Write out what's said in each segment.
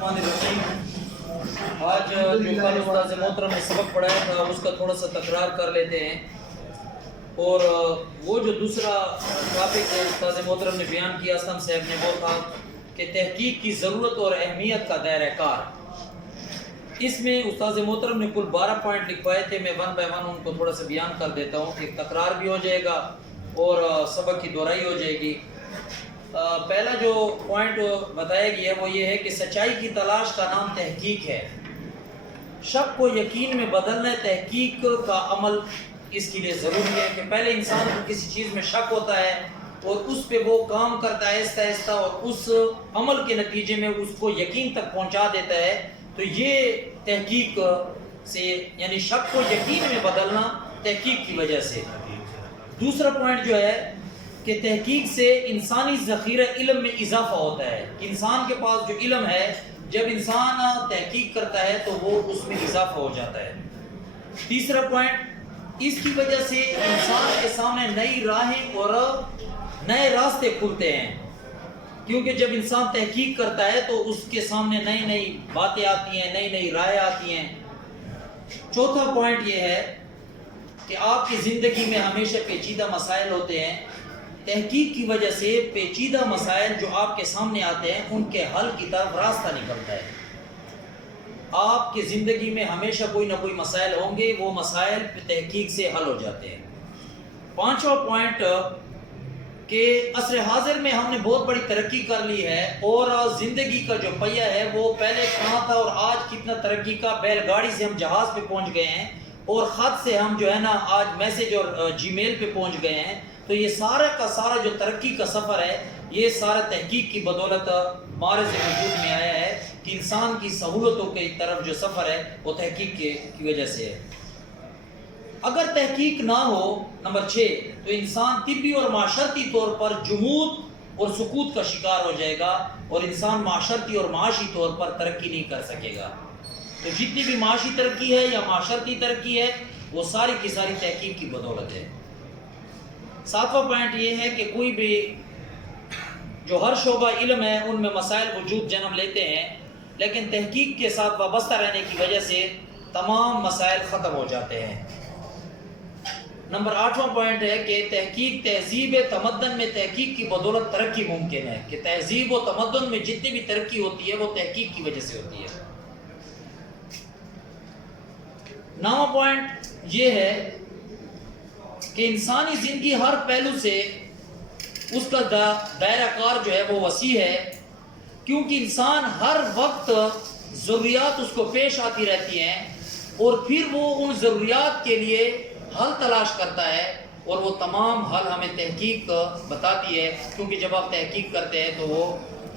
बिस्मिल्लाहिर्रहमानिर्रहीम। आज जो कल उस्ताद मोहतरम ने सबक पढ़ाया था उसका थोड़ा सा तकरार कर लेते हैं। और वो जो दूसरा टॉपिक है उस्ताद मोहतरम ने बयान किया असलम साहब ने, वो था कि तहकीक की ज़रूरत और अहमियत का दायरा कार। इसमें उस्ताद मोहतरम ने कुल 12 पॉइंट लिखवाए थे। मैं वन बाय वन उनको थोड़ा सा बयान कर देता हूँ। एक तकरार भी हो जाएगा और सबक की दोहराई हो जाएगी। पहला जो पॉइंट बताया गया वो ये है कि सच्चाई की तलाश का नाम तहकीक है। शक को यकीन में बदलना तहकीक का अमल इसके लिए ज़रूरी है कि पहले इंसान को किसी चीज़ में शक होता है और उस पे वो काम करता है आहिस्ता आहिस्ता और उस अमल के नतीजे में उसको यकीन तक पहुंचा देता है। तो ये तहकीक से यानी शक को यकीन में बदलना तहकीक की वजह से। दूसरा पॉइंट जो है कि तहकीक से इंसानी ज़ख़ीरा इल्म में इजाफा होता है। इंसान के पास जो इल्म है जब इंसान तहकीक करता है तो वो उसमें इजाफा हो जाता है। तीसरा पॉइंट, इसकी वजह से इंसान के सामने नई राहें और नए रास्ते खुलते हैं, क्योंकि जब इंसान तहकीक करता है तो उसके सामने नई नई बातें आती हैं, नई नई राहें आती हैं। चौथा पॉइंट ये है कि आपकी ज़िंदगी में हमेशा पेचीदा मसाइल होते हैं। तहकीक की वजह से पेचीदा मसाइल जो आपके सामने आते हैं उनके हल की तरफ रास्ता निकलता है। आपकी ज़िंदगी में हमेशा कोई ना कोई मसाइल होंगे, वो मसाइल तहकीक से हल हो जाते हैं। पांचवा पॉइंट कि असर हाजिर में हमने बहुत बड़ी तरक्की कर ली है और ज़िंदगी का जो पहिया है वो पहले कहाँ था और आज कितना तरक्की का। बैलगाड़ी से हम जहाज़ पे पहुँच गए हैं और ख़त से हम जो है ना आज मैसेज और जीमेल पे पहुँच गए हैं। तो ये सारा का सारा जो तरक्की का सफ़र है ये सारा तहकीक की बदौलत मारज़ वजूद में आया है कि इंसान की सहूलतों की तरफ जो सफ़र है वो तहकीक की वजह से है। अगर तहकीक ना हो, नंबर 6, तो इंसान तिब्बी और माशरती तौर पर जुमूद और सुकूत का शिकार हो जाएगा और इंसान माशरती और माशी तौर पर तरक्की नहीं कर सकेगा। तो जितनी भी माशी तरक्की है या माशरती तरक्की है वो सारी की सारी तहकीक की बदौलत है। सातवां पॉइंट ये है कि कोई भी जो हर शोबा इल्म है उनमें मसाइल वजूद जन्म लेते हैं, लेकिन तहकीक के साथ वाबस्ता रहने की वजह से तमाम मसाइल ख़त्म हो जाते हैं। नंबर 8वां पॉइंट है कि तहकीक तहजीब तमद्दन में तहकीक की बदौलत तरक्की मुमकिन है कि तहजीब व तमद्दन में जितनी भी तरक्की होती है वो तहकीक की वजह से होती है। 9वां पॉइंट ये है कि इंसानी ज़िंदगी हर पहलू से उसका दायरा कार जो है वो वसी है, क्योंकि इंसान हर वक्त ज़रूरियात उसको पेश आती रहती हैं और फिर वो उन ज़रूरियात के लिए हल तलाश करता है और वो तमाम हल हमें तहकीक बताती है, क्योंकि जब आप तहकीक करते हैं तो वो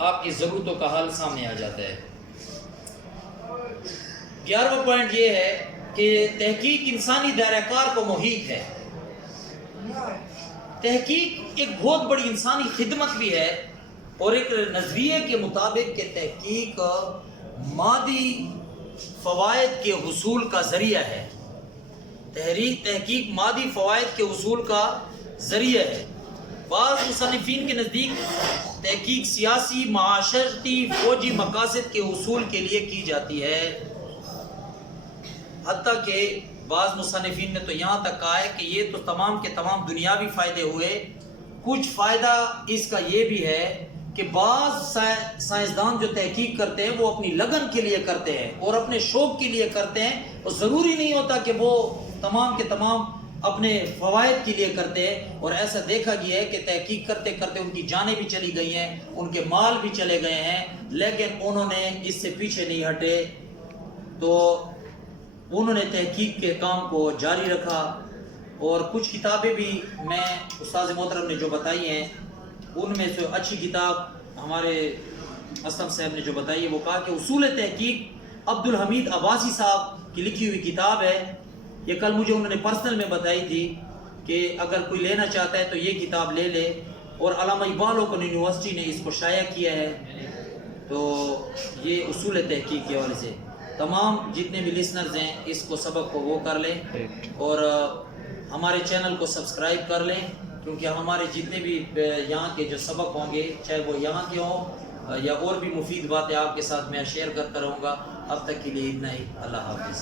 आपकी ज़रूरतों का हल सामने आ जाता है। 11वां पॉइंट ये है कि तहकीक इंसानी दायराकार को मुहीत है। तहकीक एक बहुत बड़ी इंसानी खिदमत भी है और एक नज़रिए के मुताबिक कि तहकीक मादी फ़वाइद के हुसूल का ज़रिया है। तहकीक मादी फ़वाइद के हुसूल का ज़रिया है। बाज़ मुसन्निफ़ीन के नज़दीक तहकीक सियासी, माशरती, फ़ौजी मकासद के हुसूल के लिए की जाती है। हत्ता कि बाज़ मुसन्निफ़ीन ने तो यहाँ तक कहा है कि ये तो तमाम के तमाम दुनियावी फ़ायदे हुए, कुछ फ़ायदा इसका ये भी है कि बाज़ साइंसदान जो तहकीक करते हैं वो अपनी लगन के लिए करते हैं और अपने शौक़ के लिए करते हैं, और ज़रूरी नहीं होता कि वो तमाम के तमाम अपने फ़वाइद के लिए करते हैं। और ऐसा देखा गया है कि तहकीक करते करते उनकी जानें भी चली गई हैं, उनके माल भी चले गए हैं, लेकिन उन्होंने इससे पीछे नहीं हटे, तो उन्होंने तहकीक के काम को जारी रखा। और कुछ किताबें भी मैं उस्ताद मोहतरम ने जो बताई हैं उनमें से अच्छी किताब हमारे असलम साहब ने जो बताई है वो कहा कि उसूल तहकीक अब्दुल हमीद अब्बासी साहब की लिखी हुई किताब है। ये कल मुझे उन्होंने पर्सनल में बताई थी कि अगर कोई लेना चाहता है तो ये किताब ले ले, और अल्लामा इकबाल ओपन यूनिवर्सिटी ने इसको शाया किया है। तो ये उसूल तहकीक के हवाले से तमाम जितने भी लिसनर्स हैं इसको सबक को वो कर लें और हमारे चैनल को सब्सक्राइब कर लें, क्योंकि हमारे जितने भी यहाँ के जो सबक होंगे चाहे वो यहाँ के हों یا اور بھی مفید باتیں آپ کے ساتھ میں شیئر کرتا رہوں گا. اب تک کے لیے اتنا ہی. اللہ حافظ.